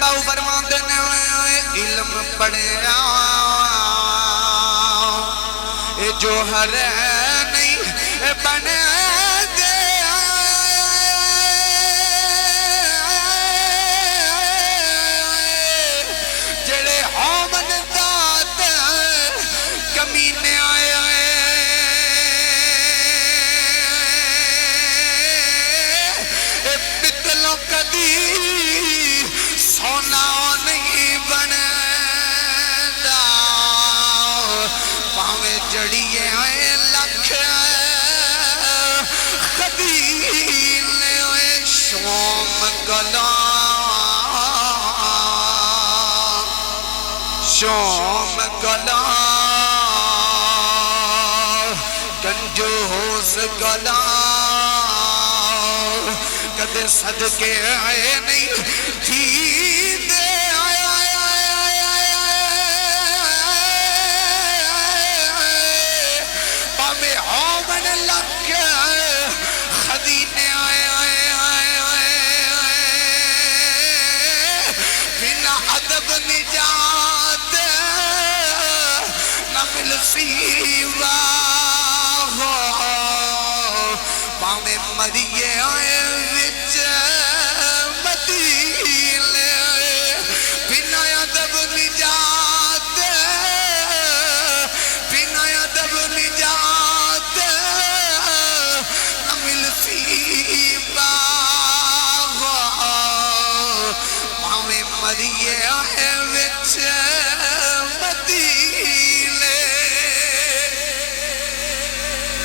باؤ فرماندے نے علم پڑھیا اے جوہر نہیں بنے گیا جڑے ہومن دات کمینے آئے اے پتلوں کدی سونا نہیں بنے جڑیے آئے لکھ خدیل آئے شوم گلا کنجوس گلا کدے صدقے آئے نہیں تھی نجات نہ مل سیوا پاوے مریے آئے وچ مدیل بنا ادب نجات بنا ادب نجات نہ مل سیوا پاوے مریے آئے وچ مدیل